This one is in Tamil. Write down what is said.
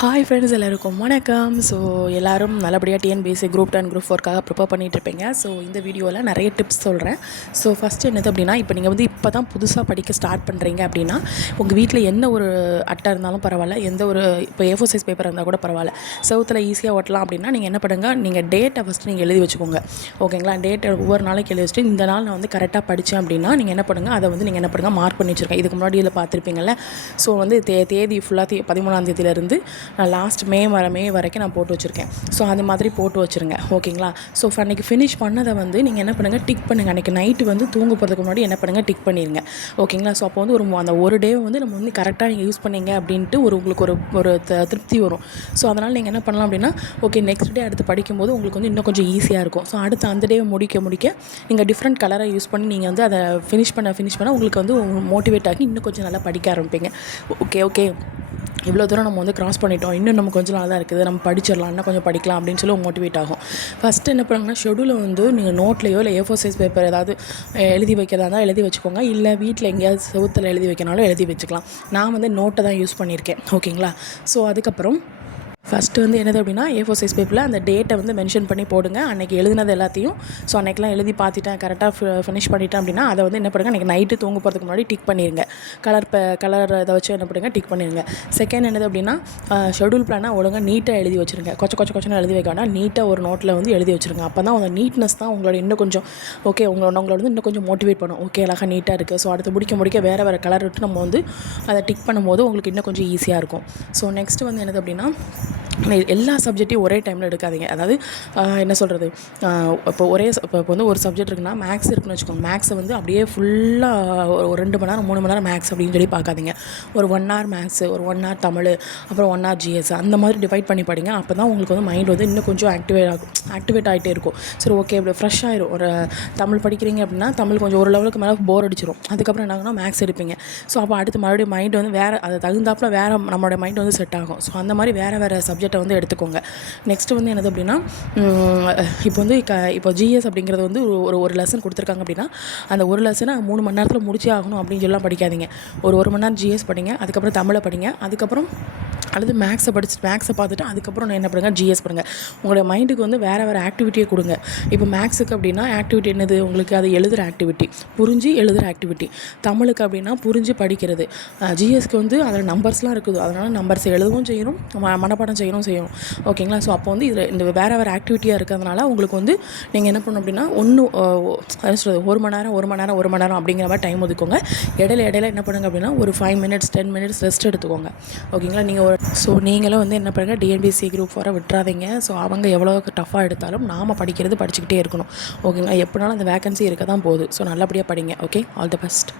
ஹாய் ஃப்ரெண்ட்ஸ் எல்லாருக்கும் வணக்கம். ஸோ எல்லோரும் நல்லபடியாக டிஎன்பிஎஸ்சி குரூப் டென் குரூப் ஃபோர்க்காக ப்ரிப்பேர் பண்ணிகிட்டு இருப்பீங்க. ஸோ இந்த வீடியோவில் நிறைய டிப்ஸ் சொல்கிறேன் ஸோ ஃபஸ்ட்டு என்னது அப்படின்னா இப்போ நீங்கள் வந்து இப்போ தான் புதுசாக படிக்க ஸ்டார்ட் பண்ணுறீங்க அப்படின்னா உங்கள் வீட்டில் என்ன ஒரு அட்டை இருந்தாலும் பரவாயில்ல எந்த ஒரு இப்போ ஏஃபோர் சைஸ் பேப்பர் இருந்தால் கூட பரவாயில்ல. சவுத்தில் ஈஸியாக ஓட்டலாம் அப்படின்னா நீங்கள் என்ன பண்ணுங்கள் நீங்கள் டேட்டை ஃபஸ்ட்டு நீங்கள் எழுதி வச்சுக்கோங்க. ஓகேங்களா டேட்டை ஒவ்வொரு நாளைக்கு எழுதி வச்சுட்டு இந்த நாள் நான் வந்து கரெக்டாக படித்தேன் அப்படின்னா நீங்கள் என்ன பண்ணுங்கள் அதை வந்து நீங்கள் என்ன பண்ணுங்கள் மார்க் பண்ணி வச்சுருக்கேன் இதுக்கு முன்னாடி இதில் பார்த்துருப்பீங்கல்ல? ஸோ வந்து தே தேதி ஃபுல்லாக தே பதிமூணாம் தேதியிலேருந்து நான் லாஸ்ட் மே வர மே வரைக்கும் நான் போட்டு வச்சுருக்கேன். ஸோ அது மாதிரி போட்டு வச்சுருங்க. ஓகேங்களா? ஸோ அன்றைக்கி ஃபினிஷ் பண்ணதை வந்து நீங்கள் என்ன பண்ணுங்கள் டிக் பண்ணுங்கள் அன்றைக்கி நைட்டு வந்து தூங்க போகிறதுக்கு முன்னாடி என்ன பண்ணுங்கள் டிக் பண்ணிடுங்க ஓகேங்களா? ஸோ அப்போ வந்து ஒரு அந்த ஒரு டே வந்து நம்ம வந்து கரெக்டாக நீங்கள் யூஸ் பண்ணீங்க அப்படின்ட்டு ஒரு உங்களுக்கு ஒரு ஒரு திருப்தி வரும். ஸோ அதனால் நீங்கள் என்ன பண்ணலாம் அப்படின்னா ஓகே நெக்ஸ்ட் டே அடுத்து படிக்கும்போது உங்களுக்கு வந்து இன்னும் கொஞ்சம் ஈஸியாக இருக்கும். ஸோ அடுத்து அந்த டே முடிக்க முடிக்க நீங்கள் டிஃப்ரெண்ட் கலரை யூஸ் பண்ணி நீங்கள் வந்து அதை ஃபினிஷ் பண்ண ஃபினிஷ் பண்ணால் உங்களுக்கு வந்து மோட்டிவேட் ஆகி இன்னும் கொஞ்சம் நல்லா படிக்க ஆரம்பிப்பீங்க. ஓகே ஓகே இவ்வளோ தூரம் நம்ம வந்து கிராஸ் பண்ணிட்டோம். இன்னும் நம்ம கொஞ்சம் நாள் தான் இருக்குது. நம்ம படிச்சிடலாம். இன்னும் கொஞ்சம் படிக்கலாம் அப்படின்னு சொல்லி மோட்டிவேட் ஆகும். ஃபஸ்ட்டு என்ன பண்ணுங்கன்னா ஷெடியூலை வந்து நீங்கள் நோட்லேயோ இல்லை ஏஃபோர் சைஸ் பேப்பர் ஏதாவது எழுதி வைக்கிறதா இருந்தால் எழுதி வச்சுக்கோங்க. இல்லை வீட்டில் எங்கேயாவது செவுத்தில் எழுதி வைக்கனாலும் எழுதி வச்சுக்கலாம். நான் வந்து நோட்டை தான் யூஸ் பண்ணியிருக்கேன். ஓகேங்களா ஸோ அதுக்கப்புறம் ஃபஸ்ட்டு வந்து என்னது அப்படின்னா ஏ ஃபோர் சைஸ் பேப்பரில் அந்த டேட்டை வந்து மென்ஷன் பண்ணி போடுங்க. அன்றைக்கி எழுதினது எல்லாத்தையும். ஸோ அன்றைக்கெலாம் எழுதி பார்த்துட்டேன் கரெக்டாக ஃபினிஷ் பண்ணிட்டேன் அப்படின்னா அதை வந்து என்ன பண்ணுங்கள் அன்றைக்கி நைட்டு தூங்க போகிறதுக்கு முன்னாடி டிக் பண்ணிடுங்க கலர் ப கலர் இதை வச்சு என்ன பண்ணுங்கள் டிக் பண்ணிடுங்க செகண்ட் என்னது அப்படின்னா ஷெடியூல் பிளானாக ஒழுங்காக நீட்டாக எழுதி வச்சுருங்க. கொச்ச கொச்ச கொச்சனை எழுதி வைக்க வேண்டாம். நீட்டாக ஒரு நோட்டில் வந்து எழுதி வச்சுருங்க. அப்போ தான் அந்த நீட்னஸ் தான் உங்களோட இன்னும் கொஞ்சம் ஓகே உங்களோட உங்களோட வந்து இன்னும் கொஞ்சம் மோட்டிவேட் பண்ணும். ஓகே அழகாக நீட்டாக இருக்குது ஸோ அடுத்து முடிக்க முடிக்க வேறு வேறு கலர் விட்டு நம்ம வந்து அதை டிக் பண்ணும்போது உங்களுக்கு இன்னும் கொஞ்சம் ஈஸியாக இருக்கும். ஸோ நெக்ஸ்ட்டு வந்து என்னது அப்படின்னா எல்லா சப்ஜெக்ட்டையும் ஒரே டைமில் எடுக்காதீங்க. அதாவது என்ன சொல்கிறது இப்போ ஒரே இப்போ இப்போ வந்து ஒரு சப்ஜெக்ட் இருக்குன்னா மேக்ஸ் இருக்குன்னு வச்சுக்கோங்க. மேக்ஸை வந்து அப்படியே ஃபுல்லாக ஒரு ரெண்டு மணி நேரம் மூணு மணி நேரம் மேக்ஸ் அப்படின்னு சொல்லி பார்க்காதீங்க. ஒரு ஒன் ஹவர் மேக்ஸு ஒரு ஒன் ஹவர் தமிழ் அப்புறம் ஒன் ஹவர் ஜிஎஸ் அந்த மாதிரி டிவைட் பண்ணி படிங்க. அப்போ தான் உங்களுக்கு வந்து மைண்ட் வந்து இன்னும் கொஞ்சம் ஆக்டிவேட் ஆகும் ஆக்டிவேட் ஆகிட்டே இருக்கும். சரி ஓகே இப்படி ஃப்ரெஷ் ஆயிரும். ஒரு தமிழ் படிக்கிறீங்க அப்படின்னா தமிழ் கொஞ்சம் ஒரு லெவலுக்கு மேலே போர் அடிச்சிடும் அதுக்கப்புறம் என்ன மேக்ஸ் எடுப்பீங்க. ஸோ அப்போ அடுத்து மறுபடியும் மைண்ட் வந்து வேறு அது தகுந்தாப்பில் வேறு நம்மளோட மைண்ட் வந்து செட் ஆகும். ஸோ அந்த மாதிரி வேறு வேறு சப்ஜெக்ட் சப்ஜெக்டை வந்து எடுத்துக்கோங்க. நெக்ஸ்ட்டு வந்து என்னது அப்படின்னா இப்போ வந்து க இப்போ ஜிஎஸ் அப்படிங்கிறது வந்து ஒரு ஒரு லெசன் கொடுத்துருக்காங்க அப்படின்னா அந்த ஒரு லெசனை மூணு மணி நேரத்தில் முடிச்சே ஆகணும் அப்படின்னு சொல்லலாம் படிக்காதீங்க. ஒரு ஒரு மணி நேரம் ஜிஎஸ் படிங்க அதுக்கப்புறம் தமிழை படிங்க அதுக்கப்புறம் அல்லது மேக்ஸை படிச்சு மேக்ஸை பார்த்துட்டு அதுக்கப்புறம் நான் என்ன பண்ணுங்கள் ஜிஎஸ் பண்ணுங்கள் உங்களுடைய மைண்டுக்கு வந்து வேறு வேறு ஆக்டிவிட்டியை கொடுங்க. இப்போ மேக்ஸுக்கு அப்படின்னா ஆக்டிவிட்டி என்னது? உங்களுக்கு அது எழுதுகிற ஆக்டிவிட்டி புரிஞ்சு எழுதுகிற ஆக்டிவிட்டி தமிழுக்கு அப்படின்னா புரிஞ்சு படிக்கிறது. ஜிஎஸ்க்கு வந்து அதில் நம்பர்ஸ்லாம் இருக்குது. அதனால் நம்பர்ஸ் எழுதவும் செய்யணும் மனப்பாடம் செய்யணும். செய்யணும் ஓகேங்களா ஸோ அப்போ வந்து இதில் இந்த வேறு வேறு ஆக்டிவிட்டியாக இருக்கிறதுனால உங்களுக்கு வந்து நீங்கள் என்ன பண்ணணும் அப்படின்னா ஒன்று சொல்கிறது ஒரு மணி நேரம் ஒரு மணி நேரம் ஒரு மணி நேரம் அப்படிங்கிற மாதிரி டைம் ஒதுக்கோங்க. இடையில இடையில என்ன பண்ணுங்க அப்படின்னா ஒரு five minutes ten minutes rest எடுத்துக்கோங்க. ஓகேங்களா நீங்கள் ஒரு ஸோ நீங்களும் வந்து என்ன பண்ணுங்கள் டிஎன்பிசி குரூப் வர விட்டுறாதீங்க. ஸோ அவங்க எவ்வளோ டஃப்பாக எடுத்தாலும் நாம் படிக்கிறது படிச்சுக்கிட்டே இருக்கணும். ஓகேங்களா எப்படினாலும் அந்த வேகன்சி இருக்க தான் போகுது. ஸோ நல்லபடியாக படிங்க. Okay all the best